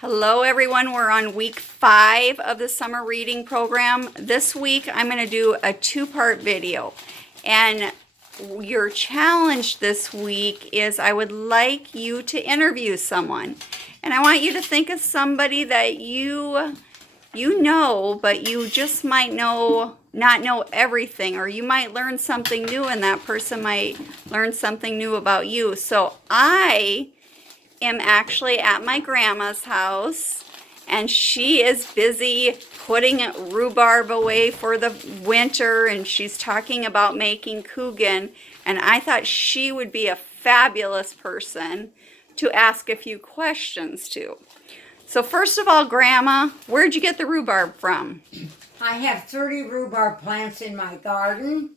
Hello everyone, we're on week 5 of the summer reading program. This week I'm going to do a 2-part video, and your challenge this week is I would like you to interview someone, and I want you to think of somebody that you know, but you just might not know everything, or you might learn something new and that person might learn something new about you. So I am actually at my grandma's house, and she is busy putting rhubarb away for the winter, and she's talking about making kuchen, and I thought she would be a fabulous person to ask a few questions to. So first of all, Grandma, where'd you get the rhubarb from? I have 30 rhubarb plants in my garden,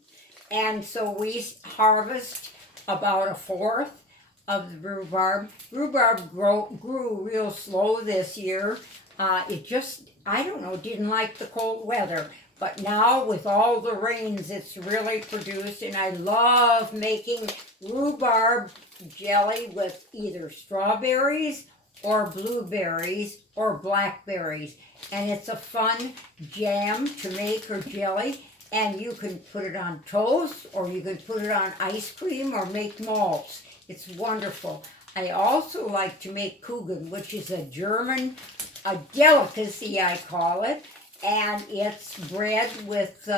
and so we harvest about a fourth of the rhubarb. Rhubarb grew real slow this year. It just, I don't know, didn't like the cold weather. But now with all the rains, it's really produced, and I love making rhubarb jelly with either strawberries or blueberries or blackberries. And it's a fun jam to make, or jelly, and you can put it on toast, or you can put it on ice cream, or make malts. It's wonderful. I also like to make kuchen, which is a German, a delicacy I call it, and it's bread with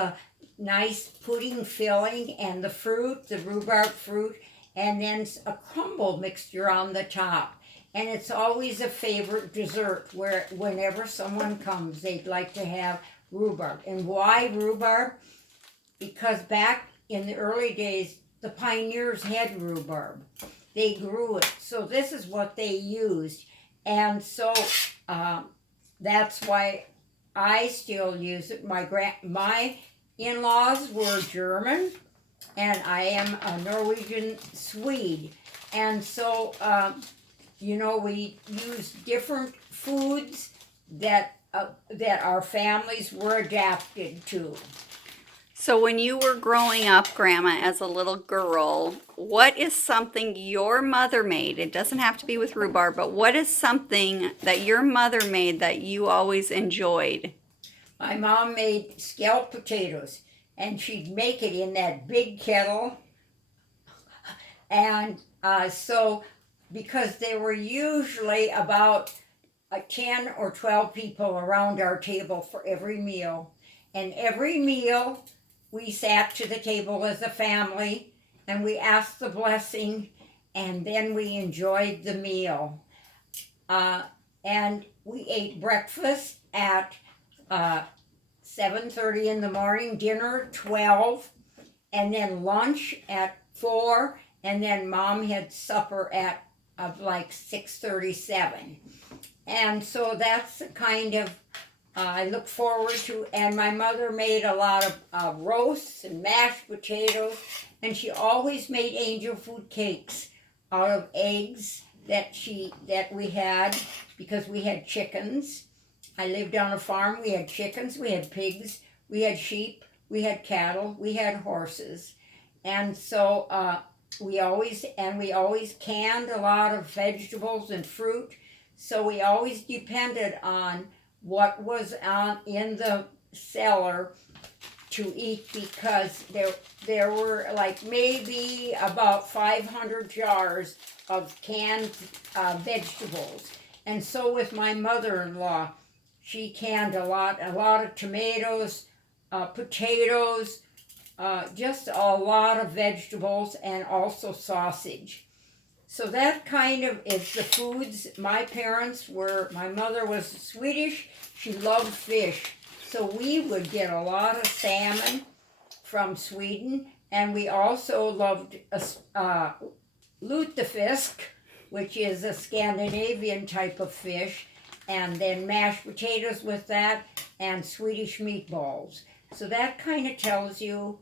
nice pudding filling and the fruit, the rhubarb fruit, and then a crumble mixture on the top. And it's always a favorite dessert where whenever someone comes, they'd like to have rhubarb. And why rhubarb? Because back in the early days, the pioneers had rhubarb. They grew it. So this is what they used. And so that's why I still use it. My in-laws were German, and I am a Norwegian Swede. And so, we use different foods that our families were adapted to. So when you were growing up, Grandma, as a little girl, what is something your mother made? It doesn't have to be with rhubarb, but what is something that your mother made that you always enjoyed? My mom made scalloped potatoes, and she'd make it in that big kettle. And so, because there were usually about 10 or 12 people around our table for every meal, and every meal we sat to the table as a family, and we asked the blessing, and then we enjoyed the meal. And we ate breakfast at 7:30 in the morning, dinner 12, and then lunch at 4, and then Mom had supper at like 6:37. And so that's the kind of I look forward to. And my mother made a lot of roasts and mashed potatoes, and she always made angel food cakes out of eggs that we had, because we had chickens. I lived on a farm. We had chickens, we had pigs, we had sheep, we had cattle, we had horses. And so we always canned a lot of vegetables and fruit. So we always depended on what was in the cellar to eat, because there were like maybe about 500 jars of canned vegetables. And so with my mother-in-law, she canned a lot of tomatoes, potatoes, just a lot of vegetables, and also sausage. So that kind of is the foods. My mother was Swedish. She loved fish. So we would get a lot of salmon from Sweden. And we also loved lutefisk, which is a Scandinavian type of fish. And then mashed potatoes with that, and Swedish meatballs. So that kind of tells you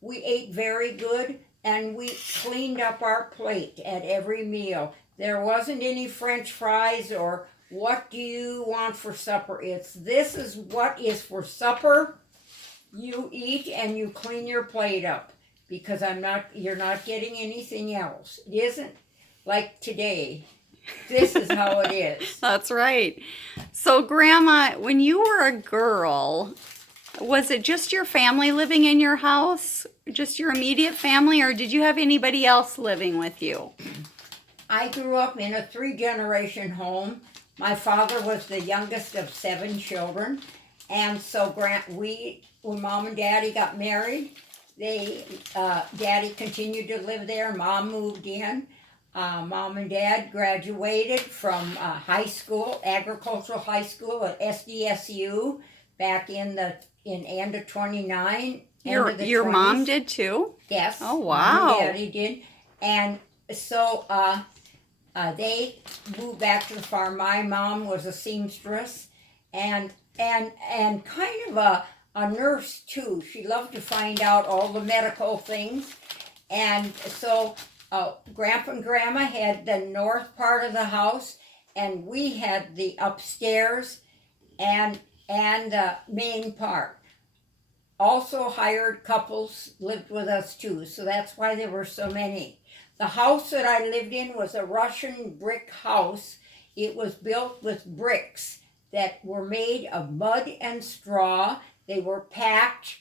we ate very good. And we cleaned up our plate at every meal. There wasn't any French fries or what do you want for supper. This is what is for supper. You eat and you clean your plate up, because you're not getting anything else. It isn't like today. This is how it is. That's right. So, Grandma, when you were a girl, was it just your family living in your house? Just your immediate family, or did you have anybody else living with you? I grew up in a 3-generation home. My father was the youngest of 7 children, and so when Mom and Daddy got married, Daddy continued to live there. Mom moved in. Mom and Dad graduated from high school, agricultural high school at SDSU, back in end of 29. Your mom did too? Yes. Oh, Mom wow. and Daddy did, and so they moved back to the farm. My mom was a seamstress, and kind of a nurse too. She loved to find out all the medical things, and so Grandpa and Grandma had the north part of the house, and we had the upstairs and the main part. Also hired couples lived with us too, so that's why there were so many. The house that I lived in was a Russian brick house. It was built with bricks that were made of mud and straw. They were packed,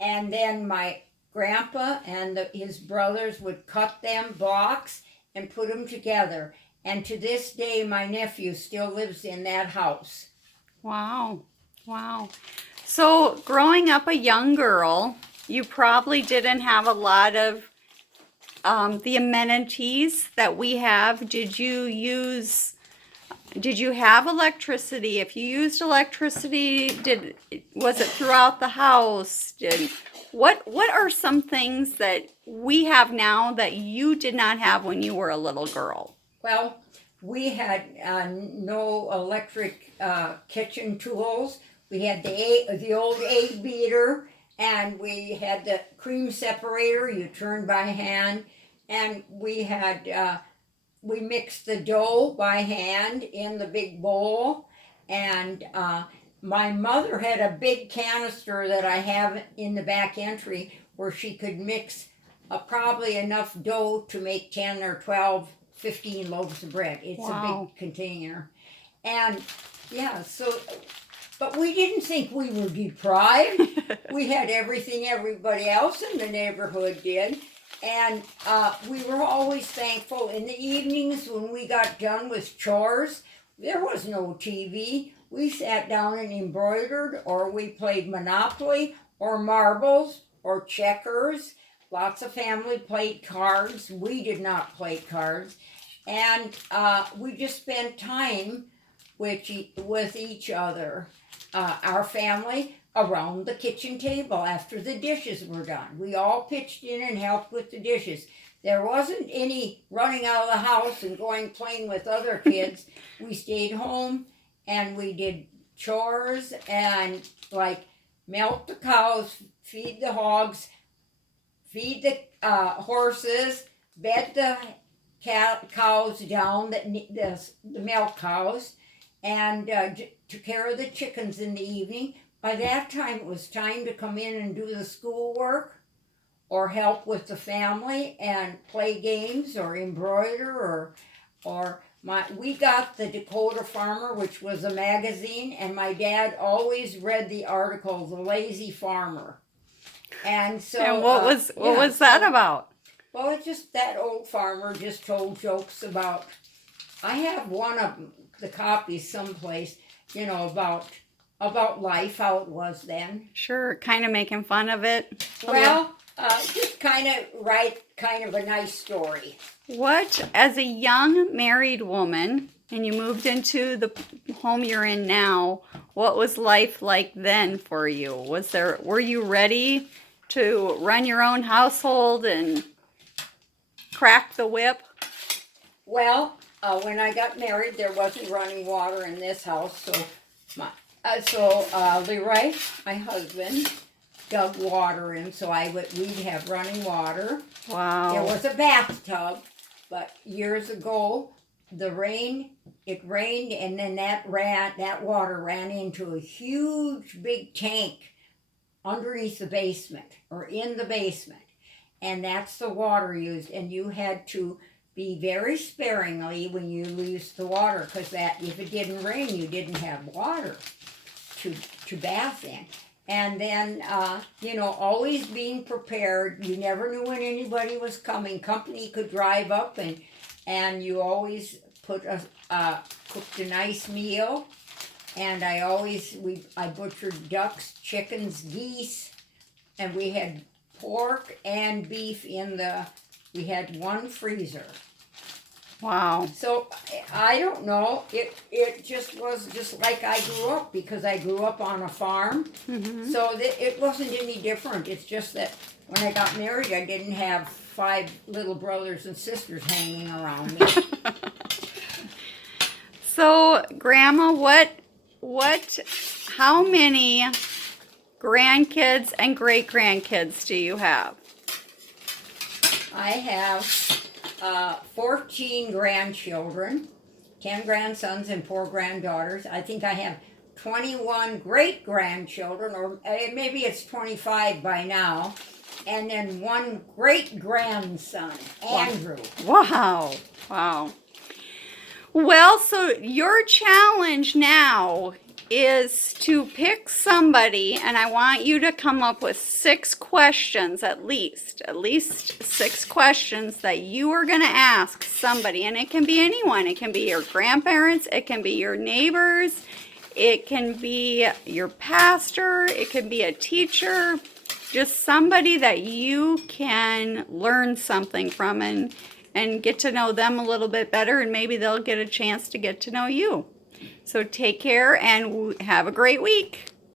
and then my grandpa and his brothers would cut them blocks and put them together. And to this day, my nephew still lives in that house. Wow. Wow. So, growing up a young girl, you probably didn't have a lot of the amenities that we have. Did you have electricity? If you used electricity, was it throughout the house? What are some things that we have now that you did not have when you were a little girl? Well, we had no electric kitchen tools. We had the old egg beater, and we had the cream separator you turned by hand, and we mixed the dough by hand in the big bowl, and my mother had a big canister that I have in the back entry where she could mix probably enough dough to make 10 or 12, 15 loaves of bread. It's a big container. And yeah, but we didn't think we were deprived. We had everything everybody else in the neighborhood did. And we were always thankful. In the evenings when we got done with chores, there was no TV. We sat down and embroidered, or we played Monopoly, or marbles, or checkers. Lots of family played cards. We did not play cards. And we just spent time with each other, our family, around the kitchen table after the dishes were done. We all pitched in and helped with the dishes. There wasn't any running out of the house and going playing with other kids. We stayed home and we did chores and like milk the cows, feed the hogs, feed the horses, bed the cows down, the milk cows, and took care of the chickens in the evening. By that time, it was time to come in and do the schoolwork or help with the family and play games or embroider we got the Dakota Farmer, which was a magazine, and my dad always read the article, The Lazy Farmer. And so And what was that about? Well, it's just that old farmer just told jokes about, I have one of the copies someplace, about life, how it was then. Sure, kind of making fun of it. Well, just kind of write kind of a nice story. What, as a young married woman, and you moved into the home you're in now, what was life like then for you? Were you ready to run your own household and crack the whip? Well, when I got married, there wasn't running water in this house, so Leroy, my husband, dug water in, so we'd have running water. Wow. There was a bathtub, but years ago, it rained, and then that water ran into a huge big tank underneath the basement or in the basement, and that's the water used. And you had to be very sparingly when you use the water, because that if it didn't rain, you didn't have water to bath in. And then, always being prepared. You never knew when anybody was coming. Company could drive up, and you always cooked a nice meal. And I butchered ducks, chickens, geese, and we had pork and beef we had one freezer. Wow. So I don't know. It just was just like I grew up, because I grew up on a farm. Mm-hmm. So it wasn't any different. It's just that when I got married, I didn't have 5 little brothers and sisters hanging around me. So, Grandma, how many grandkids and great-grandkids do you have? I have 14 grandchildren, 10 grandsons, and 4 granddaughters. I think I have 21 great-grandchildren, or maybe it's 25 by now, and then 1 great-grandson, Andrew. Wow. Wow. Well, so your challenge now is to pick somebody, and I want you to come up with 6 questions at least 6 questions that you are going to ask somebody. And it can be anyone. It can be your grandparents, it can be your neighbors, it can be your pastor, it can be a teacher, just somebody that you can learn something from and get to know them a little bit better, and maybe they'll get a chance to get to know you. So take care and have a great week.